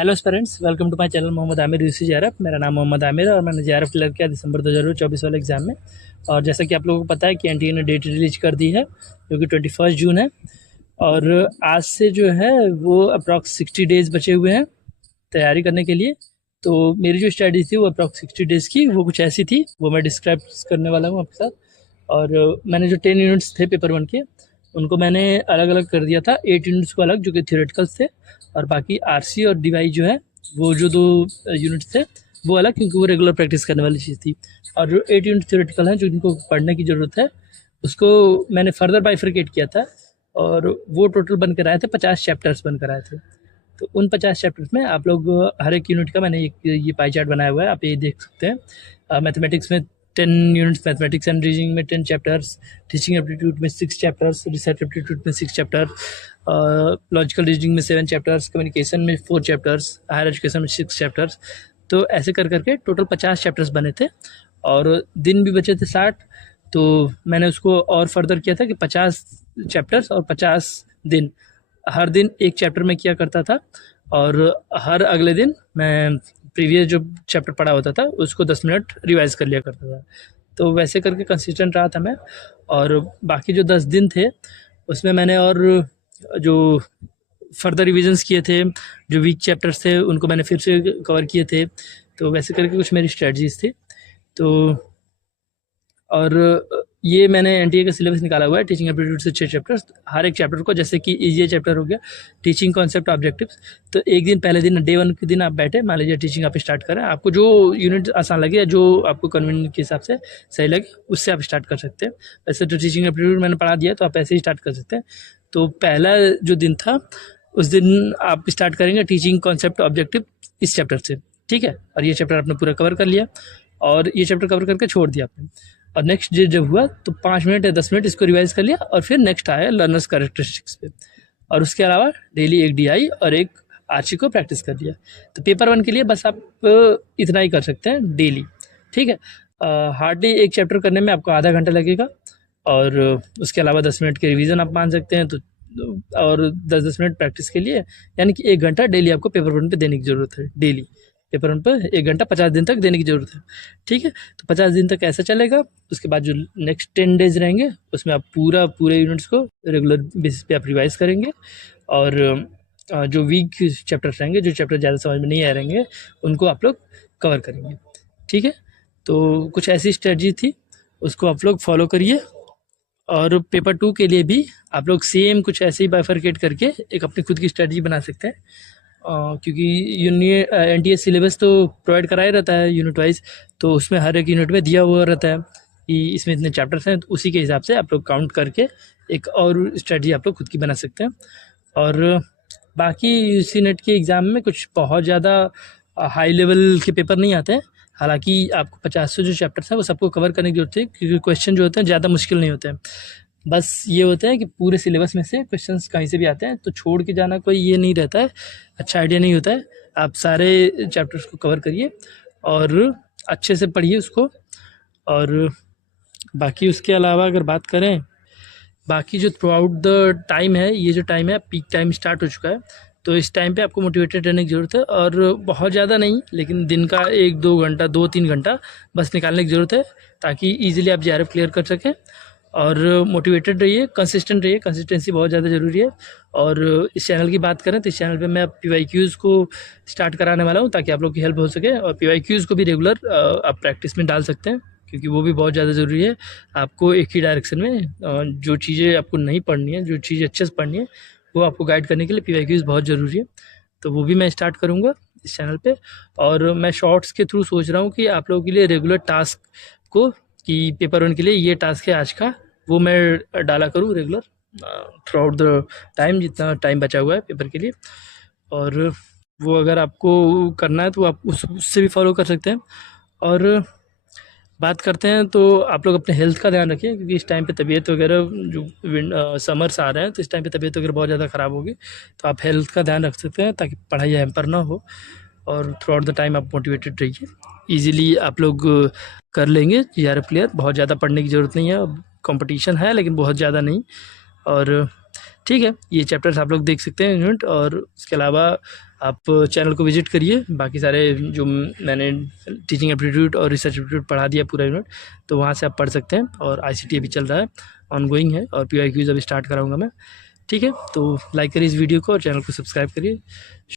Hello students, welcome to my channel Mohammad Aamir UGC JRF. मेरा नाम मोहम्मद आमिर है और मैंने जेआरएफ क्लियर किया दिसंबर 2024 वाले एग्ज़ाम में। और जैसा कि आप लोगों को पता है कि एनटीए ने डेट रिलीज कर दी है जो कि 21 जून है। और आज से जो है वो अप्रॉक्स 60 डेज़ बचे हुए हैं तैयारी करने के लिए। तो मेरी जो स्टडी थी वो अप्रॉक्स 60 डेज़ की, वो कुछ ऐसी थी, वो मैं डिस्क्राइब करने वाला हूँ आपके साथ। और मैंने जो 10 यूनिट्स थे पेपर 1 के, उनको मैंने अलग अलग कर दिया था। 8 यूनिट्स को अलग जो कि थियोरेटिकल्स थे, और बाकी आरसी और डीवाई जो है वो जो 2 यूनिट्स थे वो अलग, क्योंकि वो रेगुलर प्रैक्टिस करने वाली चीज़ थी। और जो 8 यूनिट थियोरेटिकल हैं जो इनको पढ़ने की ज़रूरत है, उसको मैंने फर्दर बाइफरकेट किया था। और वो टोटल बनकर आए थे 50 चैप्टर्स बनकर आए थे। तो उन 50 चैप्टर्स में आप लोग हर एक यूनिट का मैंने एक ये पाई चार्ट बनाया हुआ है, आप ये देख सकते हैं। मैथमेटिक्स में 10 यूनिट्स, मैथमेटिक्स एंड रीजनिंग में 10 चैप्टर्स, टीचिंग एप्टीट्यूड में 6 चैप्टर्स, रिसर्च एप्टीट्यूड में 6 चैप्टर, लॉजिकल रीजनिंग में 7 चैप्टर्स, कम्युनिकेशन में 4 चैप्टर्स, हायर एजुकेशन में 6 चैप्टर्स। तो ऐसे कर करके टोटल 50 चैप्टर्स बने थे और दिन भी बचे थे 60। तो मैंने उसको और फर्दर किया था कि 50 चैप्टर्स और 50 दिन, हर दिन एक चैप्टर में किया करता था। और हर अगले दिन मैं प्रीवियस जो चैप्टर पढ़ा होता था उसको 10 मिनट रिवाइज कर लिया करता था। तो वैसे करके कंसिस्टेंट रहा था मैं। और बाकी जो 10 दिन थे उसमें मैंने और जो फर्दर रिविजन्स किए थे, जो वीक चैप्टर्स थे उनको मैंने फिर से कवर किए थे। तो वैसे करके कुछ मेरी स्ट्रेटजीज थी। तो और ये मैंने एनटीए का सिलेबस निकाला हुआ है, टीचिंग एप्टीट्यूड से 6 चैप्टर्स, हर एक चैप्टर को, जैसे कि ये चैप्टर हो गया टीचिंग कॉन्सेप्ट ऑब्जेक्टिव्स। तो एक दिन पहले दिन डे 1 के दिन आप बैठे, मान लीजिए टीचिंग आप स्टार्ट करें, आपको जो यूनिट आसान लगे या जो आपको कन्वीनियंट के हिसाब से सही लगे उससे आप स्टार्ट कर सकते हैं। वैसे तो टीचिंग एप्टीट्यूड मैंने पढ़ा दिया तो आप ऐसे ही स्टार्ट कर सकते हैं। तो पहला जो दिन था उस दिन आप स्टार्ट करेंगे टीचिंग कॉन्सेप्ट ऑब्जेक्टिव इस चैप्टर से, ठीक है। और ये चैप्टर आपने पूरा कवर कर लिया और ये चैप्टर कवर करके छोड़ दिया आपने। और नेक्स्ट डे जब हुआ तो 5 मिनट या 10 मिनट इसको रिवाइज कर लिया और फिर नेक्स्ट आया लर्नर्स कैरेक्टरिस्टिक्स पे। और उसके अलावा डेली एक डीआई और एक आरसी को प्रैक्टिस कर लिया। तो पेपर 1 के लिए बस आप इतना ही कर सकते हैं डेली, ठीक है। हार्डली एक चैप्टर करने में आपको आधा घंटा लगेगा और उसके अलावा 10 मिनट के रिवीजन आप मान सकते हैं। तो और 10-10 मिनट प्रैक्टिस के लिए, यानी कि 1 घंटा डेली आपको पेपर 1 पे देने की ज़रूरत है। डेली पेपर 1 पर 1 घंटा 50 दिन तक देने की ज़रूरत है, ठीक है। तो 50 दिन तक ऐसा चलेगा। उसके बाद जो नेक्स्ट 10 डेज रहेंगे उसमें आप पूरे यूनिट्स को रेगुलर बेसिस पे आप रिवाइज करेंगे। और जो वीक चैप्टर्स रहेंगे, जो चैप्टर ज़्यादा समझ में नहीं आ रहेंगे, उनको आप लोग कवर करेंगे, ठीक है। तो कुछ ऐसी स्ट्रेटजी थी, उसको आप लोग फॉलो करिए। और पेपर 2 के लिए भी आप लोग सेम कुछ ऐसे ही बाइफरकेट करके एक अपनी खुद की स्ट्रेटजी बना सकते हैं। क्योंकि एनटीए सिलेबस तो प्रोवाइड करा ही रहता है यूनिट वाइज, तो उसमें हर एक यूनिट में दिया हुआ रहता है कि इसमें इतने चैप्टर्स हैं। तो उसी के हिसाब से आप लोग काउंट करके एक और स्ट्रेटजी आप लोग खुद की बना सकते हैं। और बाकी यूसी नेट के एग्ज़ाम में कुछ बहुत ज़्यादा हाई लेवल के पेपर नहीं आते हैं। हालांकि आपको 50 से जो चैप्टर्स हैं वो सबको कवर करने की जरूरत है, क्योंकि क्वेश्चन जो होते हैं ज़्यादा मुश्किल नहीं होते हैं। बस ये होता है कि पूरे सिलेबस में से क्वेश्चंस कहीं से भी आते हैं, तो छोड़ के जाना कोई ये नहीं रहता है, अच्छा आइडिया नहीं होता है। आप सारे चैप्टर्स को कवर करिए और अच्छे से पढ़िए उसको। और बाकी उसके अलावा अगर बात करें, बाकी जो थ्रू आउट द टाइम है, ये जो टाइम है पीक टाइम स्टार्ट हो चुका है, तो इस टाइम पे आपको मोटिवेटेड रहने की ज़रूरत है। और बहुत ज़्यादा नहीं, लेकिन दिन का 1-2 घंटा, 2-3 घंटा बस निकालने की ज़रूरत है, ताकि ईजिली आप जेआरएफ क्लियर कर सकें। और मोटिवेटेड रहिए, कंसिस्टेंट रहिए, कंसिस्टेंसी बहुत ज़्यादा ज़रूरी है। और इस चैनल की बात करें तो इस चैनल पे मैं पीवाईक्यूज़ को स्टार्ट कराने वाला हूँ, ताकि आप लोग की हेल्प हो सके। और पीवाईक्यूज़ को भी रेगुलर आप प्रैक्टिस में डाल सकते हैं, क्योंकि वो भी बहुत ज़्यादा ज़रूरी है। आपको एक ही डायरेक्शन में जो चीज़ें आपको नहीं पढ़नी है, जो चीज़ें अच्छे से पढ़नी है, वो आपको गाइड करने के लिए पीवाईक्यूज़ बहुत ज़रूरी है। तो वो भी मैं स्टार्ट करूँगा इस चैनल पे। और मैं शॉर्ट्स के थ्रू सोच रहा हूँ कि आप लोगों के लिए रेगुलर टास्क को, कि पेपर 1 के लिए ये टास्क है आज का, वो मैं डाला करूँ regular through out the time, जितना टाइम बचा हुआ है पेपर के लिए। और वो अगर आपको करना है तो आप उससे भी फॉलो कर सकते हैं। और बात करते हैं तो आप लोग अपने हेल्थ का ध्यान रखिए, क्योंकि इस टाइम पे तबीयत वगैरह जो समर्स आ रहे हैं, तो इस टाइम पे तबीयत वगैरह बहुत ज़्यादा ख़राब होगी। तो आप हेल्थ का ध्यान रख सकते हैं ताकि पढ़ाई हैम्पर ना हो। और थ्रू आउट द टाइम आप मोटिवेटेड रहिए, ईजिली आप लोग कर लेंगे जेआरएफ क्लियर। बहुत ज़्यादा पढ़ने की ज़रूरत नहीं है, कंपटीशन है लेकिन बहुत ज़्यादा नहीं। और ठीक है, ये चैप्टर्स आप लोग देख सकते हैं यूनिट। और उसके अलावा आप चैनल को विजिट करिए। बाकी सारे जो मैंने टीचिंग एप्टीट्यूड और रिसर्च एप्टीट्यूड पढ़ा दिया पूरा यूनिट, तो वहाँ से आप पढ़ सकते हैं। और ICT अभी चल रहा है, ऑनगोइंग है, और PYQs अभी स्टार्ट कराऊँगा मैं। ठीक है, तो लाइक करिए इस वीडियो को और चैनल को सब्सक्राइब करिए।